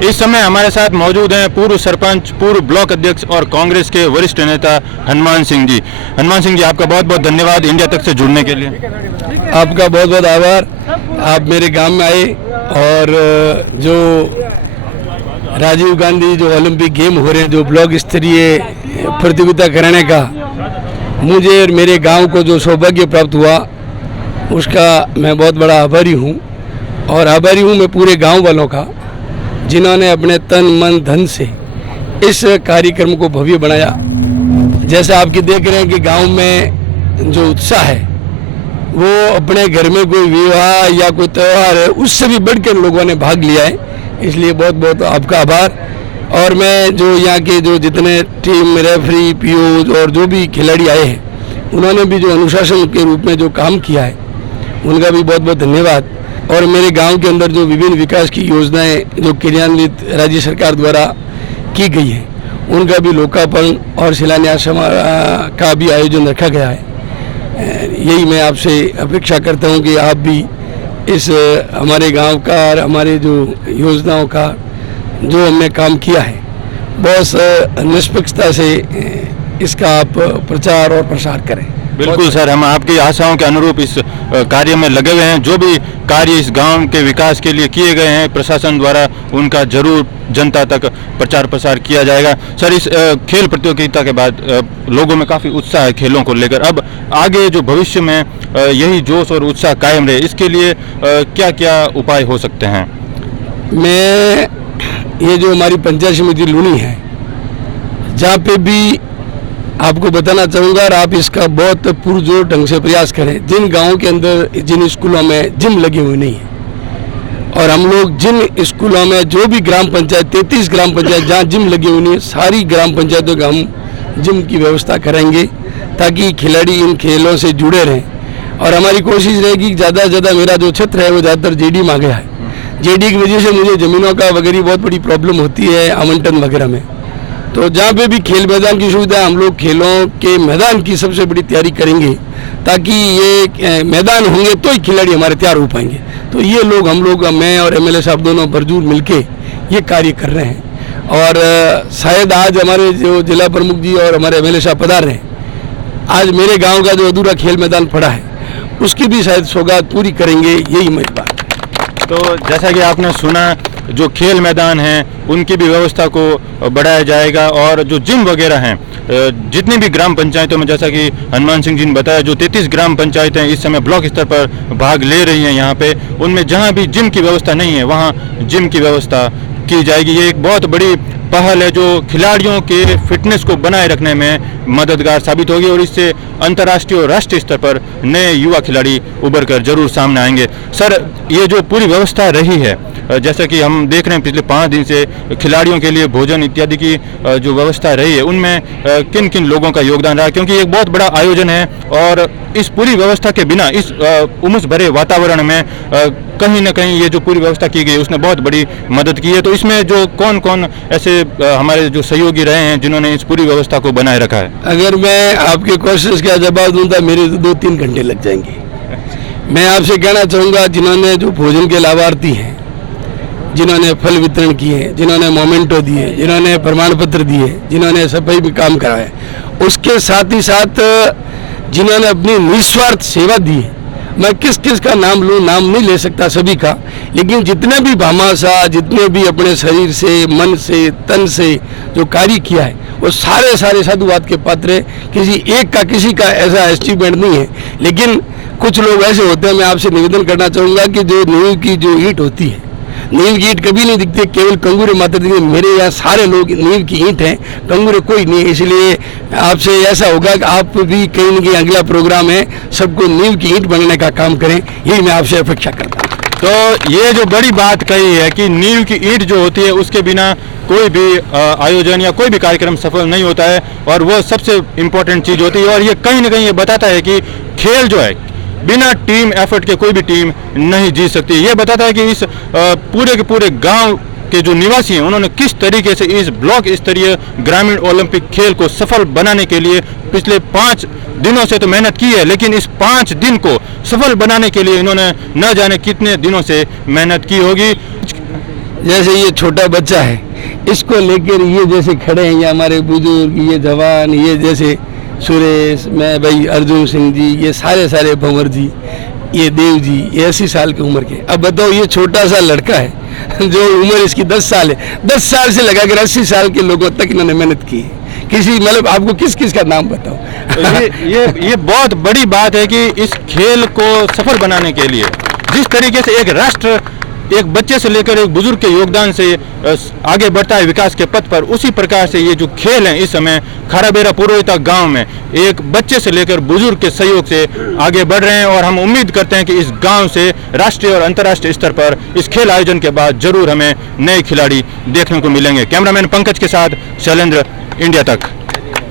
इस समय हमारे साथ मौजूद हैं पूर्व सरपंच, पूर्व ब्लॉक अध्यक्ष और कांग्रेस के वरिष्ठ नेता हनुमान सिंह जी। हनुमान सिंह जी, आपका बहुत बहुत धन्यवाद इंडिया तक से जुड़ने के लिए। आपका बहुत बहुत आभार। आप मेरे गांव में आए और जो राजीव गांधी जो ओलंपिक गेम हो रहे हैं, जो ब्लॉक स्तरीय प्रतियोगिता कराने का मुझे और मेरे गांव को जो सौभाग्य प्राप्त हुआ, उसका मैं बहुत बड़ा आभारी हूं। और आभारी हूं मैं पूरे गांव वालों का, जिन्होंने अपने तन मन धन से इस कार्यक्रम को भव्य बनाया। जैसा आपकी देख रहे हैं कि गांव में जो उत्साह है, वो अपने घर में कोई विवाह या कोई त्यौहार है, उससे भी बढ़कर लोगों ने भाग लिया है। इसलिए बहुत बहुत आपका आभार। और मैं जो यहाँ के जो जितने टीम रेफरी, पीओ और जो भी खिलाड़ी आए हैं, उन्होंने भी जो अनुशासन के रूप में जो काम किया है, उनका भी बहुत बहुत धन्यवाद। और मेरे गांव के अंदर जो विभिन्न विकास की योजनाएं जो क्रियान्वित राज्य सरकार द्वारा की गई है, उनका भी लोकार्पण और शिलान्यास का भी आयोजन रखा गया है। यही मैं आपसे अपेक्षा करता हूं कि आप भी इस हमारे गांव का और हमारे जो योजनाओं का जो हमने काम किया है, बहुत निष्पक्षता से इसका आप प्रचार और प्रसार करें। बिल्कुल सर, हम आपकी आशाओं के अनुरूप इस कार्य में लगे हुए हैं। जो भी कार्य इस गांव के विकास के लिए किए गए हैं प्रशासन द्वारा, उनका जरूर जनता तक प्रचार प्रसार किया जाएगा। सर, इस खेल प्रतियोगिता के बाद लोगों में काफ़ी उत्साह है खेलों को लेकर। अब आगे जो भविष्य में यही जोश और उत्साह कायम रहे, इसके लिए क्या क्या उपाय हो सकते हैं? मैं ये जो हमारी पंचायत समिति लूनी है, जहाँ पे भी आपको बताना चाहूँगा, और आप इसका बहुत पुरजोर ढंग से प्रयास करें। जिन गाँव के अंदर जिन स्कूलों में जिम लगे हुए नहीं है, और हम लोग जिन स्कूलों में जो भी ग्राम पंचायत 33 ग्राम पंचायत जहाँ जिम लगी हुई नहीं है, सारी ग्राम पंचायतों का हम जिम की व्यवस्था करेंगे, ताकि खिलाड़ी इन खेलों से जुड़े रहें। और हमारी कोशिश रहेगी कि ज़्यादा से ज़्यादा, मेरा जो क्षेत्र है वो ज़्यादातर जेडी में आ गया है। जेडी की वजह से मुझे ज़मीनों का वगैरह बहुत बड़ी प्रॉब्लम होती है आवंटन वगैरह में। तो जहाँ पे भी खेल मैदान की सुविधा, हम लोग खेलों के मैदान की सबसे बड़ी तैयारी करेंगे, ताकि ये मैदान होंगे तो ही खिलाड़ी हमारे तैयार हो पाएंगे। तो ये लोग हम लोग, मैं और एमएलए साहब दोनों भरपूर मिलके ये कार्य कर रहे हैं। और शायद आज हमारे जो जिला प्रमुख जी और हमारे एमएलए साहब पधार रहे हैं, आज मेरे गाँव का जो अधूरा खेल मैदान पड़ा है, उसकी भी शायद सौगात पूरी करेंगे, यही मेरी बात। तो जैसा कि आपने सुना, जो खेल मैदान हैं उनकी भी व्यवस्था को बढ़ाया जाएगा। और जो जिम वगैरह हैं, जितनी भी ग्राम पंचायतों में, जैसा कि हनुमान सिंह जी ने बताया, जो 33 ग्राम पंचायतें इस समय ब्लॉक स्तर पर भाग ले रही हैं यहाँ पे, उनमें जहाँ भी जिम की व्यवस्था नहीं है, वहाँ जिम की व्यवस्था की जाएगी। ये एक बहुत बड़ी पहल है जो खिलाड़ियों के फिटनेस को बनाए रखने में मददगार साबित होगी, और इससे अंतर्राष्ट्रीय और राष्ट्रीय स्तर पर नए युवा खिलाड़ी उभर कर जरूर सामने आएंगे। सर, ये जो पूरी व्यवस्था रही है, जैसा कि हम देख रहे हैं पिछले 5 दिन से खिलाड़ियों के लिए भोजन इत्यादि की जो व्यवस्था रही है, उनमें किन किन लोगों का योगदान रहा? क्योंकि एक बहुत बड़ा आयोजन है, और इस पूरी व्यवस्था के बिना, इस उमस भरे वातावरण में कहीं ना कहीं ये जो पूरी व्यवस्था की गई, उसने बहुत बड़ी मदद की है। तो इसमें जो कौन कौन ऐसे हमारे जो सहयोगी रहे हैं जिन्होंने इस पूरी व्यवस्था को बनाए रखा है? अगर मैं आपके क्वेश्चन का जवाब दूँ तो मेरे 2-3 घंटे लग जाएंगे। मैं आपसे कहना चाहूँगा, जिन्होंने जो भोजन के लाभार्थी हैं, जिन्होंने फल वितरण किए, जिन्होंने मोमेंटो दिए, जिन्होंने प्रमाण पत्र दिए, जिन्होंने सफाई भी काम कराया, उसके साथ ही साथ जिन्होंने अपनी निस्वार्थ सेवा दी है, मैं किस किस का नाम लूँ, नाम नहीं ले सकता सभी का, लेकिन जितने भी भामाशाह, जितने भी अपने शरीर से, मन से, तन से जो कार्य किया है, वो सारे साधुवाद के पात्र है। किसी एक का, किसी का ऐसा अचीवमेंट नहीं है। लेकिन कुछ लोग ऐसे होते हैं, मैं आपसे निवेदन करना चाहूँगा कि जो नींव की जो ईंट होती है, नींव की ईंट कभी नहीं दिखती, केवल कंगूरे मात्र दिखते। मेरे यहाँ सारे लोग नींव की ईंट हैं, कंगूरे कोई नहीं है। इसलिए आपसे ऐसा होगा कि आप भी कहीं न कहीं अगला प्रोग्राम है, सबको नींव की ईंट बनने का काम करें, यही मैं आपसे अपेक्षा करता हूँ। तो ये जो बड़ी बात कही है कि नींव की ईंट जो होती है, उसके बिना कोई भी आयोजन या कोई भी कार्यक्रम सफल नहीं होता है, और वो सबसे इम्पोर्टेंट चीज़ होती है। और ये कहीं ना कहीं ये बताता है कि खेल जो है, बिना टीम एफर्ट के कोई भी टीम नहीं जीत सकती। ये बताता है कि इस पूरे के पूरे गांव के जो निवासी हैं, उन्होंने किस तरीके से इस ब्लॉक स्तरीय ग्रामीण ओलंपिक खेल को सफल बनाने के लिए पिछले 5 दिनों से तो मेहनत की है, लेकिन इस 5 दिन को सफल बनाने के लिए इन्होंने न जाने कितने दिनों से मेहनत की होगी। जैसे ये छोटा बच्चा है, इसको लेकर ये जैसे खड़े हैं, ये हमारे बुजुर्ग, ये जवान, ये जैसे सुरेश, मैं भाई अर्जुन सिंह जी, ये सारे भंवर जी, ये देव जी, ये 80 साल की उम्र के। अब बताओ ये छोटा सा लड़का है जो उम्र इसकी 10 साल है, 10 साल से लगाकर 80 साल के लोगों तक इन्होंने मेहनत की है। किसी मतलब आपको किस किस का नाम बताओ। तो ये बहुत बड़ी बात है कि इस खेल को सफल बनाने के लिए जिस तरीके से एक राष्ट्र एक बच्चे से लेकर एक बुजुर्ग के योगदान से आगे बढ़ता है विकास के पथ पर, उसी प्रकार से ये जो खेल हैं इस समय खाराबेरा पुरोहिता गांव में एक बच्चे से लेकर बुजुर्ग के सहयोग से आगे बढ़ रहे हैं। और हम उम्मीद करते हैं कि इस गांव से राष्ट्रीय और अंतर्राष्ट्रीय स्तर पर इस खेल आयोजन के बाद जरूर हमें नए खिलाड़ी देखने को मिलेंगे। कैमरामैन पंकज के साथ शैलेंद्र, इंडिया तक।